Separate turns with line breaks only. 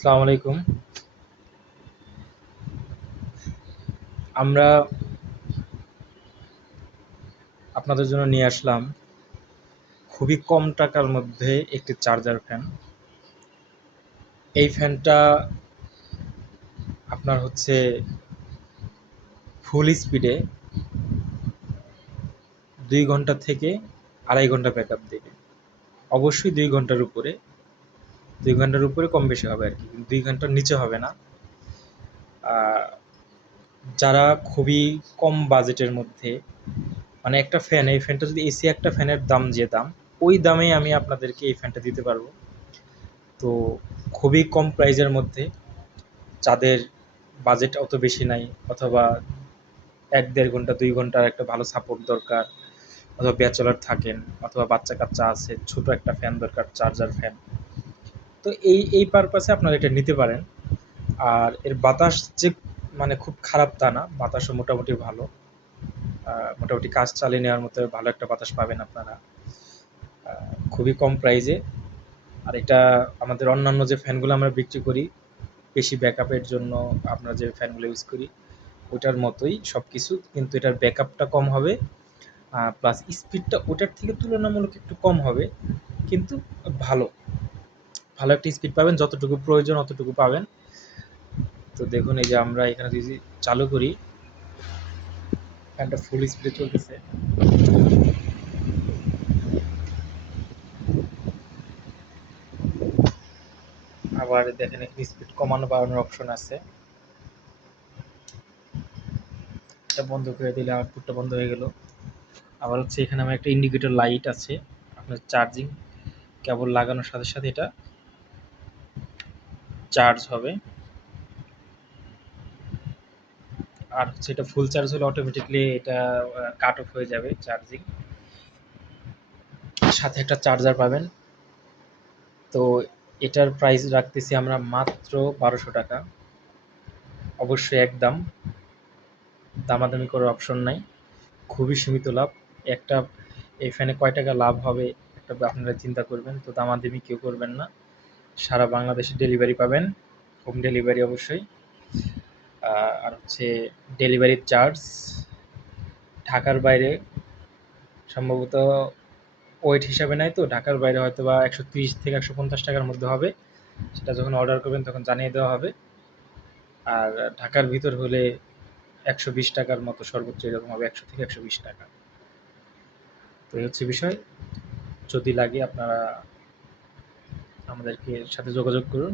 আসসালামু আলাইকুম। আমরা আপনাদের জন্য নিয়ে আসলাম খুবই কম টাকার মধ্যে একটি চার্জার ফ্যান। এই ফ্যানটা আপনার হচ্ছে ফুল স্পিডে দুই ঘণ্টা থেকে আড়াই ঘণ্টা ব্যাক আপ দেবে। অবশ্যই দুই ঘণ্টার উপরে দুই ঘণ্টার উপরে কম বেশি হবে আর কি। দুই ঘণ্টার নিচে হবে না। যারা খুবই কম বাজেটের মধ্যে মানে একটা ফ্যান এই ফ্যানটা যদি এসি একটা ফ্যানের দাম যে দাম ওই দামে আমি আপনাদেরকে এই ফ্যানটা দিতে পারব। তো খুবই কম প্রাইজের মধ্যে যাদের বাজেট অত বেশি নাই, অথবা এক দেড় ঘণ্টা, দুই ঘণ্টার একটা ভালো সাপোর্ট দরকার, অথবা ব্যাচেলার থাকেন, অথবা বাচ্চা কাচ্চা আছে, ছোট একটা ফ্যান দরকার চার্জার ফ্যান তো এই এই পারপাসে আপনারা এটা নিতে পারেন। আর এর বাতাস যে মানে খুব খারাপ তা না, বাতাসও মোটামুটি ভালো। মোটামুটি কাজ চালিয়ে নেওয়ার মতো ভালো একটা বাতাস পাবেন আপনারা। খুবই কম প্রাইজে আর এটা আমাদের অন্যান্য যে ফ্যানগুলো আমরা বিক্রি করি, বেশি ব্যাকআপের জন্য আমরা যে ফ্যানগুলো ইউজ করি, ওটার মতোই সব কিছু কিন্তু এটার ব্যাকআপটা কম হবে। প্লাস স্পিডটা ওটার থেকে তুলনামূলক একটু কম হবে। কিন্তু ভালো। ভালো একটা স্পিড পাবেন, যতটুকু প্রয়োজন অতটুকু পাবেন। তো দেখুন, এই যে আমরা এখানে যদি চালু করি, ফ্যানটা ফুল স্পিডে চলতেছে। আবার দেখেন, এখানে স্পিড কমানো বাড়ানোর অপশন আছে। এটা বন্ধ করে দিলে আউটপুটটা বন্ধ হয়ে গেল। আবার হচ্ছে এখানে আমার একটা ইন্ডিকেটর লাইট আছে, আপনার চার্জিং কেবল লাগানোর সাথে সাথে এটা চার্জ হবে। আর এটা ফুল চার্জ হলে অটোমেটিকলি এটা কাট অফ হয়ে যাবে চার্জিং সাথে একটা চার্জার পাবেন। তো এটার প্রাইস রাখতেছি আমরা মাত্র বারোশো টাকা। অবশ্যই একদম দামাদামি করার অপশন নাই। খুবই সীমিত লাভ। একটা এই ফ্যানে কয় টাকা লাভ হবে একটা আপনারা চিন্তা করবেন। তো দামাদামি কেউ করবেন না। সারা বাংলাদেশে ডেলিভারি পাবেন। হোম ডেলিভারি অবশ্যই। আর হচ্ছে ডেলিভারির চার্জ ঢাকার বাইরে সম্ভবত ওয়েট হিসাবে নেয় তো, ঢাকার বাইরে হয়তো বা একশো তিরিশ থেকে একশো পঞ্চাশ টাকার মধ্যে হবে। সেটা যখন অর্ডার করবেন তখন জানিয়ে দেওয়া হবে। আর ঢাকার ভিতর হলে একশো বিশ টাকার মতো সর্বোচ্চ এরকম হবে, একশো থেকে একশো বিশ টাকা। তো এই হচ্ছে বিষয়। যদি লাগে আপনারা আমাদেরকে সাথে যোগাযোগ করুন।